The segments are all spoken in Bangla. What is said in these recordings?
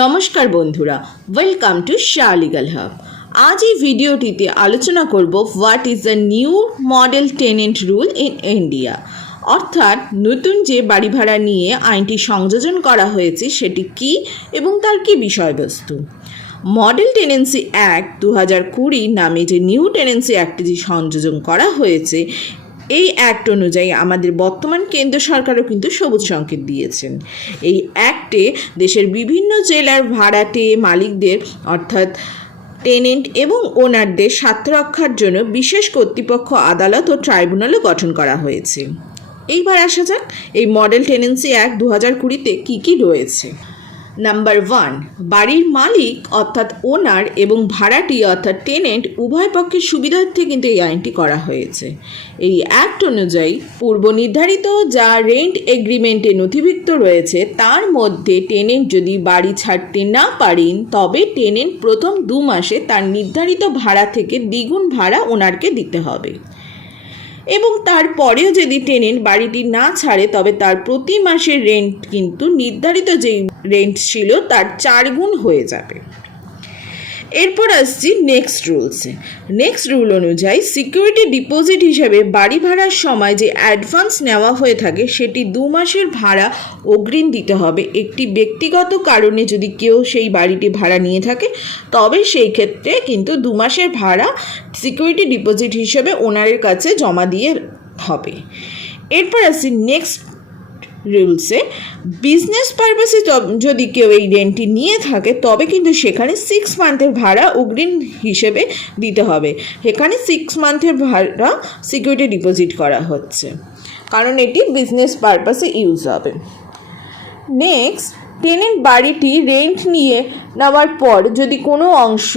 নমস্কার বন্ধুরা, welcome to Shah legal hub. আজ এই ভিডিওটিতে আলোচনা করব what is the new model tenant rule in India, অর্থাৎ নতুন যে বাড়ি ভাড়া নিয়ে আইনটি সংযোজন করা হয়েছে সেটি কি এবং তার কি বিষয়বস্তু। মডেল টেনেন্সি অ্যাক্ট 2020 নামে যে নিউ টেনেন্সি অ্যাক্টটি যে সংযোজন করা হয়েছে, এই অ্যাক্ট অনুযায়ী আমাদের বর্তমান কেন্দ্র সরকারও কিন্তু সবুজ সংকেত দিয়েছেন। এই অ্যাক্টে দেশের বিভিন্ন জেলার ভাড়াটে মালিকদের অর্থাৎ টেনেন্ট এবং ওনারদের স্বার্থ রক্ষার জন্য বিশেষ কর্তৃপক্ষ আদালত ও ট্রাইব্যুনালও গঠন করা হয়েছে। এইবার আসা যাক এই মডেল টেনেন্সি অ্যাক্ট 2020-তে কী কী রয়েছে। নাম্বার 1, বাড়ির মালিক অর্থাৎ ওনার এবং ভাড়াটি অর্থাৎ টেনেন্ট উভয় পক্ষের সুবিধার্থে কিন্তু এই আইনটি করা হয়েছে। এই অ্যাক্ট অনুযায়ী পূর্ব নির্ধারিত যা রেন্ট এগ্রিমেন্টে নথিভুক্ত রয়েছে তার মধ্যে টেনেন্ট যদি বাড়ি ছাড়তে না পারেন তবে টেনেন্ট প্রথম 2 মাসে তার নির্ধারিত ভাড়া থেকে দ্বিগুণ ভাড়া ওনারকে দিতে হবে এবং তারপরেও যদি টেনেন্ট বাড়িটি না ছাড়ে তবে তার প্রতি মাসের রেন্ট কিন্তু নির্ধারিত যেই রেন্ট ছিল তার 4 গুণ হয়ে যাবে। এরপর আসছি নেক্সট রুল অনুযায়ী সিকিউরিটি ডিপোজিট হিসাবে বাড়ি ভাড়ার সময় যে অ্যাডভান্স নেওয়া হয়ে থাকে সেটি 2 মাসের ভাড়া অগ্রিম দিতে হবে। একটি ব্যক্তিগত কারণে যদি কেউ সেই বাড়িটি ভাড়া নিয়ে থাকে তবে সেই ক্ষেত্রে কিন্তু 2 মাসের ভাড়া সিকিউরিটি ডিপোজিট হিসেবে ওনারের কাছে জমা দিয়ে হবে। এরপর আসছি নেক্সট রুলসে, বিজনেস পারপাসে যদি কেউ এই রেন্টটি নিয়ে থাকে তবে কিন্তু সেখানে 6 মান্থের ভাড়া অগ্রিম হিসেবে দিতে হবে। এখানে 6 মান্থের ভাড়া সিকিউরিটি ডিপোজিট করা হচ্ছে কারণ এটি বিজনেস পারপাসে ইউজ হবে। নেক্সট, টেনেন্ট বাড়িটি রেন্ট নিয়ে নেওয়ার পর যদি কোনো অংশ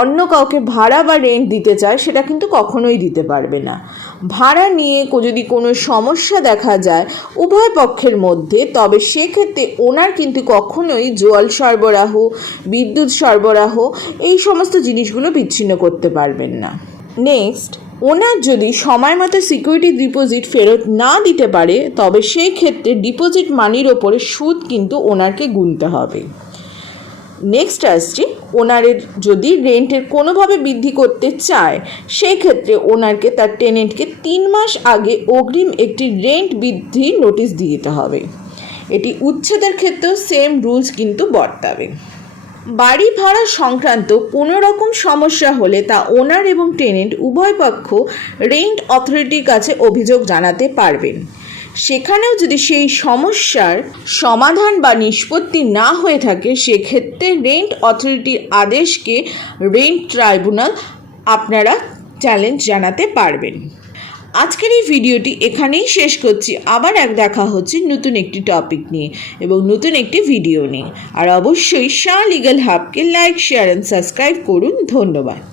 অন্য কাউকে ভাড়া বা রেন্ট দিতে চায় সেটা কিন্তু কখনোই দিতে পারবে না। ভাড়া নিয়ে যদি কোনো সমস্যা দেখা যায় উভয় পক্ষের মধ্যে তবে সেক্ষেত্রে ওনার কিন্তু কখনোই জল সরবরাহ, বিদ্যুৎ সরবরাহ এই সমস্ত জিনিসগুলো বিচ্ছিন্ন করতে পারবেন না। নেক্সট, ওনার যদি সময় মতো সিকিউরিটি ডিপোজিট ফেরত না দিতে পারে তবে সেই ক্ষেত্রে ডিপোজিট মানির ওপরে সুদ কিন্তু ওনারকে গুনতে হবে। নেক্সট আসছি, ওনারের যদি রেন্টের কোনোভাবে বৃদ্ধি করতে চায় সেই ক্ষেত্রে ওনারকে তার টেনেন্টকে 3 মাস আগে অগ্রিম একটি রেন্ট বৃদ্ধির নোটিশ দিতে হবে। এটি উচ্ছেদের ক্ষেত্রেও সেম রুলস কিন্তু বর্তাবে। বাড়ি ভাড়া সংক্রান্ত কোনো রকম সমস্যা হলে তা ওনার এবং টেনেন্ট উভয় পক্ষ রেন্ট অথরিটির কাছে অভিযোগ জানাতে পারবেন। সেখানেও যদি সেই সমস্যার সমাধান বা নিষ্পত্তি না হয়ে থাকে সেক্ষেত্রে রেন্ট অথরিটির আদেশকে রেন্ট ট্রাইব্যুনাল আপনারা চ্যালেঞ্জ জানাতে পারবেন। আজকের এই ভিডিওটি এখানেই শেষ করছি। আবার দেখা হচ্ছে নতুন একটি টপিক নিয়ে এবং নতুন একটি ভিডিও নিয়ে। আর অবশ্যই শাহ লিগাল হাবকে লাইক, শেয়ার অ্যান্ড সাবস্ক্রাইব করুন। ধন্যবাদ।